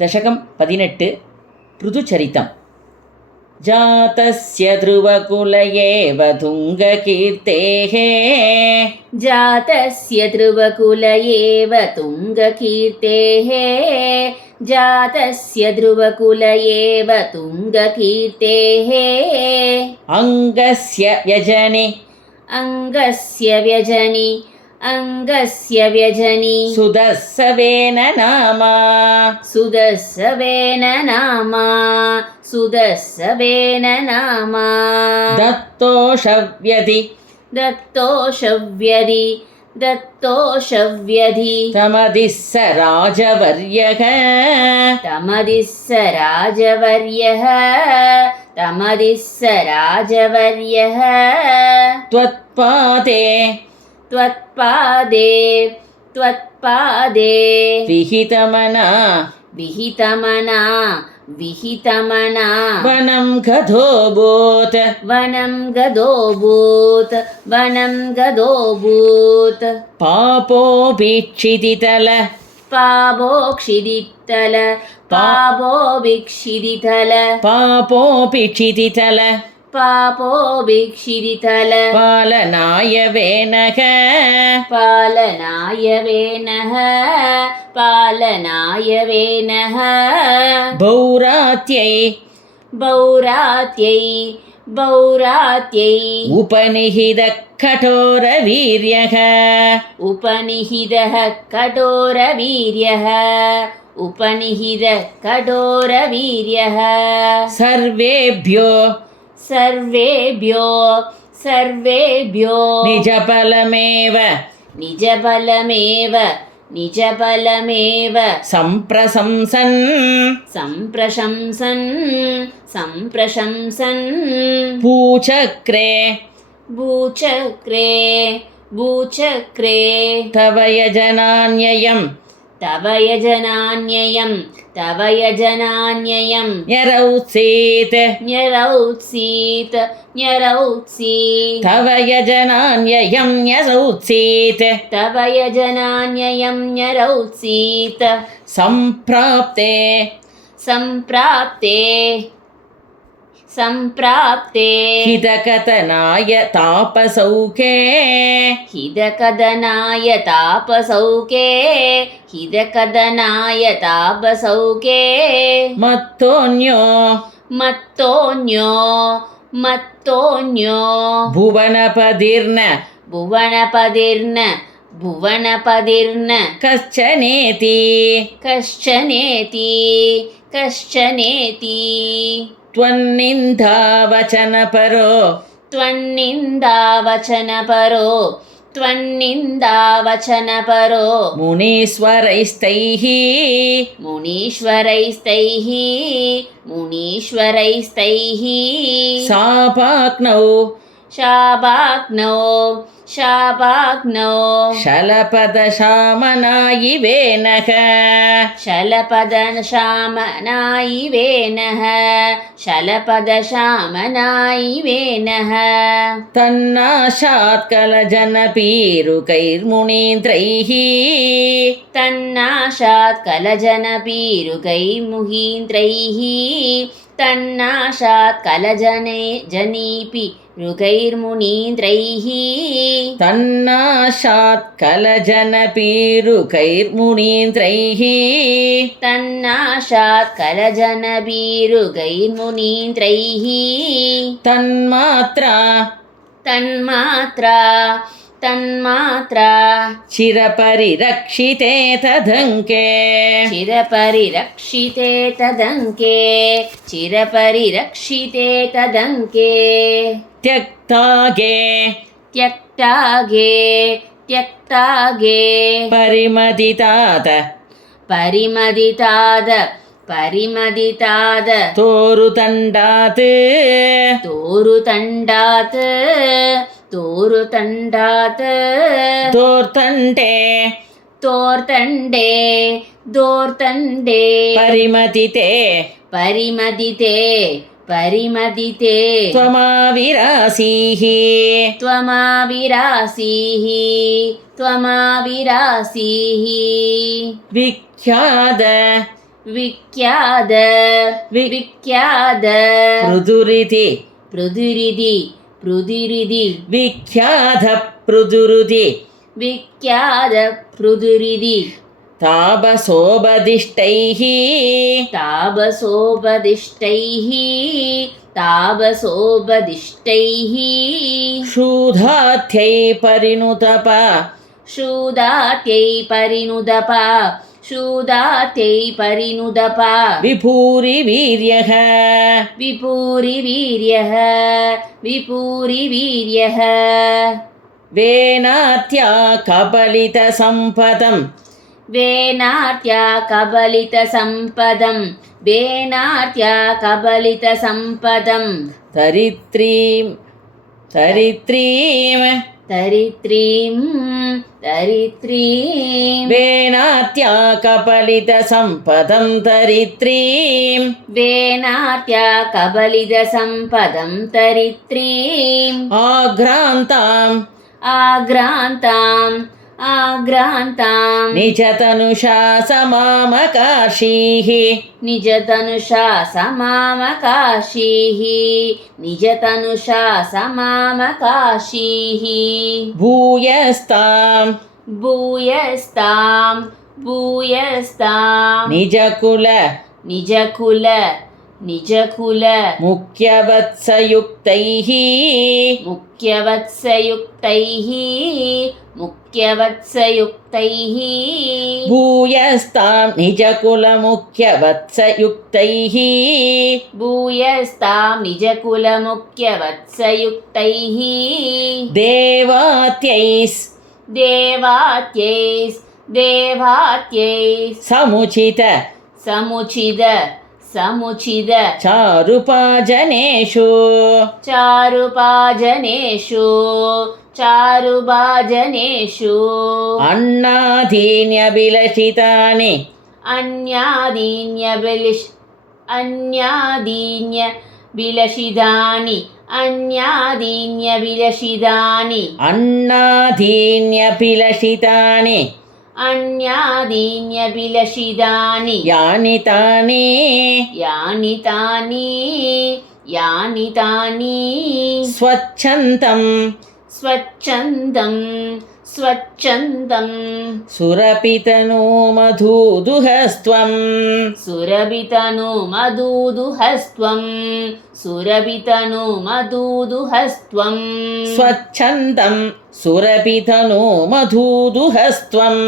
दशकं 18 पृथुचरितम्। जातस्य ध्रुवकुल एव तुङ्गकीर्तेः जातस्य ध्रुवकुल एव तुङ्गकीर्तेः जातस्य ध्रुवकुल एव तुङ्गकीर्तेः अङ्गस्य व्यजनि अङ्गस्य व्यजनि सुदस्सवेन नामा सुदस्सवेन नामा दत्तोषव्यधि दत्तोषव्यधि तमदिः स राजवर्यः त्वत्पादे विहितमना वनं गतोऽभूत् पापोऽभिक्षिदितल पालनाय वेनः बौरात्यै उपनिहितः कठोरवीर्यः सर्वेभ्यो निजबलमेव सम्प्रशंसन् भूचक्रे तव यजनान्ययम् न्यरौत्सीत् तव यजनान्ययं न्यरौत्सीत् सम्प्राप्ते हितकथनाय तापसौखे मत्तोऽन्यो भुवनपतिर्न कश्चनेति त्वन्निन्दावचनपरो मुनीश्वरैस्तैः शापाग्नौ शलपदशामनायिवेनः तन्नाशात्कलजनपीरुकैर्मुनीन्द्रैः तन्मात्रा चिरपरिरक्षिते तदङ्के त्यक्तागे परिमदिताद तोरुतण्डात् दोर्तण्डे परिमदिते त्वमाविरासीः विख्यात विख्याद विख्याद पृदुरिति पृथिरिति पृथिरिति विख्यात पृदुरुति विख्याद पृथिरिति तापसोपदिष्टैः तापसोपदिष्टैः तापसोपदिष्टैः शूधात्यै परिनुतप शूदात्यै परिनुदप शूदात्यै परिनुदप विभूरिवीर्यः विपूरिवीर्यः विपूरिवीर्यः वेनात्या कपलितसम्पदम् वेनार्त्या कबलितसम्पदं वेनार्त्या कबलितसम्पदं तरित्रीं दरित्रीं वेनात्या कपलितसम्पदं तरित्रीं वेनार्त्या कबलितसम्पदं तरित्रीम् आघ्रान्ताम् आग्रान्तां निजतनुषा समामकाशीः निजतनुषा समामकाशीः निजतनुषा समामकाशीः भूयस्ताम् भूयस्तां निजकुल मुख्यवत्सयुक्तैः मुख्यवत्सयुक्तैः भूयस्तां निजकुलमुख्यवत्सयुक्तैः भूयस्तां निजकुलमुख्यवत्सयुक्तैः देवात्यैस् समुचित चारुपाजनेषु अन्नादीन्यभिलषितानि अन्यादीन्यभिलषितानि यानि तानि स्वच्छन्दं सुरपितनो मधुदुहस्त्वं स्वच्छन्दं सुरपितनो मधुदुहस्त्वम्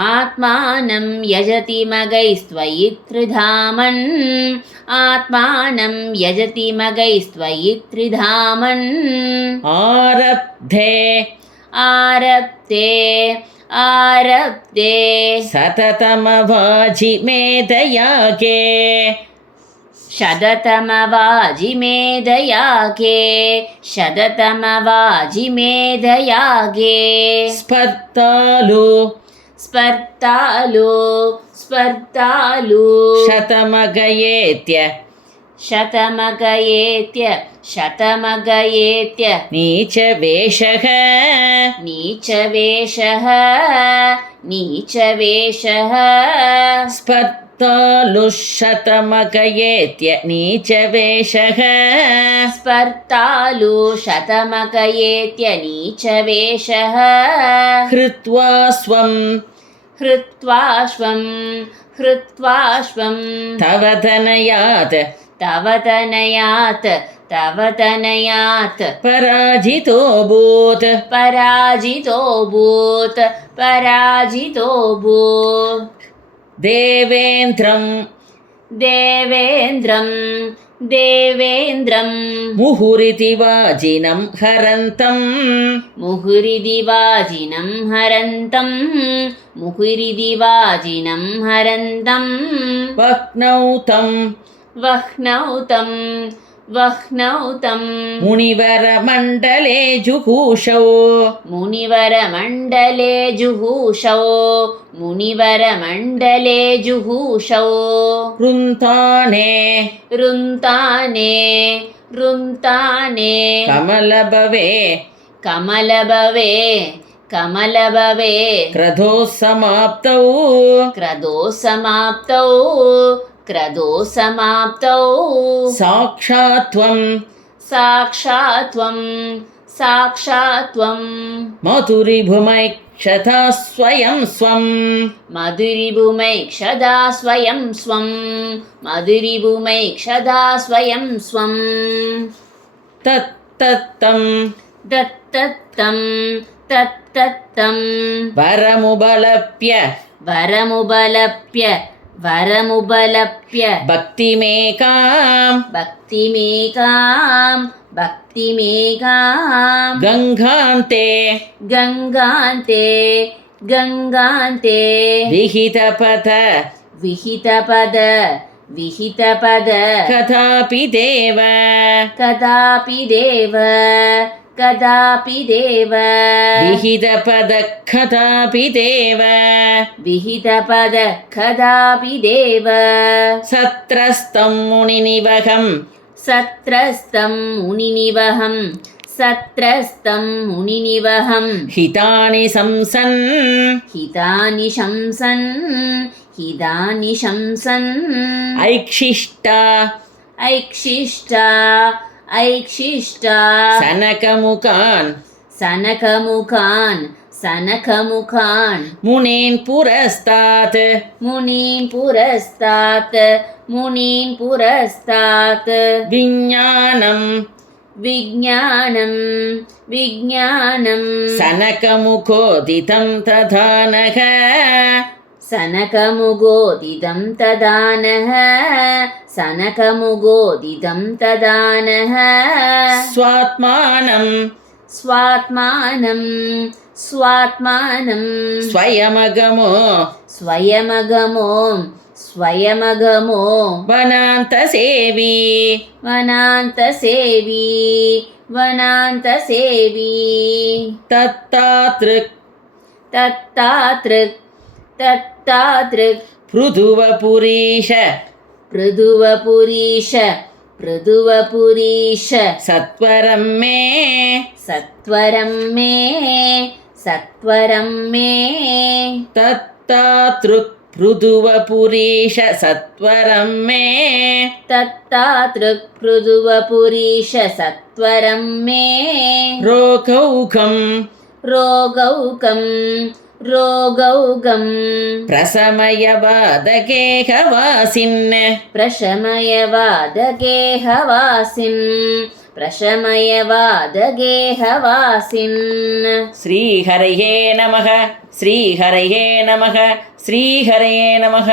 आत्मानं यजति मगैस्त्वयि त्रिधामन् आत्मानं यजति मगैस्त्वयि त्रिधामन् आरप्ते सततमवाजिमेधयागे शततमवाजिमेधयागे स्पर्तालु शतमगयेत्य नीचवेषः स्पर्तालु शतमगयेत्य नीचवेषः हृत्वा स्वं तव तनयात् पराजितोऽभूत् देवेन्द्रं मुहुरिति वाजिनं हरन्तं वह्नौतं मुनिवरमण्डले जुहूषौ रुन्ताने ருந்தானே कमलभवे कमलभवे कमलभवे क्रधोः समाप्तौ क्रदोसमाप्तौ क्रदोसमाप्तौ साक्षात् त्वं साक्षात्वं साक्षात्वं मधुरिभुमैक्षता स्वयं स्वं मधुरिभूमैक्षदा स्वयं स्वं मधुरिभूमैक्षदा स्वयं स्वं तत्तत्तं दत्तत्तं तत्तत्तं वरमुपलप्य वरमुपलप्य वरमुपलप्य भक्तिमेकां भक्तिमेकां भक्तिमेकां गङ्गान्ते गङ्गान्ते गङ्गान्ते विहितपथ विहितपद विहितपद कदापि देव कदापि देव कदापि देव विहितपद कदापि देव विहितपद कदापि देव सत्रस्तं मुनिनिवहं सत्रस्तं मुनिनिवहं सत्रस्तं मुनिनिवहं हितानि संसन् हितानि शंसन् हितानि शंसन् ऐक्षिष्टा ऐक्षिष्टा ऐक्षिष्टा सनकमुखान् सनकमुखान् सनकमुखान् मुनीन् पुरस्तात् मुनीन् पुरस्तात् मुनीन् पुरस्तात् विज्ञानं विज्ञानं विज्ञानं सनकमुखोदितं तथा नः सनकमुगोदितं तदा नः सनकमुगोदितं तदा नः स्वात्मानं स्वात्मानं स्वात्मानं स्वयमगमो स्वयमगमो स्वयमगमो वनान्तसेवी वनान्तसेवी वनान्तसेवी तत्तातृक् तत्तातृक् तत्तातृक् पृथुवपुरीश पृथुवपुरीश पृथुवपुरीश सत्वरं मे सत्वरं मे सत्वरं मे तत्तातृक् पृथुवपुरीश सत्वरं मे तत्तातृक् पृथुवपुरीश सत्वरं मे रोगौघं रोगौकं रोगौगं प्रशमयवादगेहवासिन् प्रशमयवादगेहवासिन् प्रशमयवादगेहवासिन् श्रीहरये नमः श्रीहरये नमः श्रीहरये नमः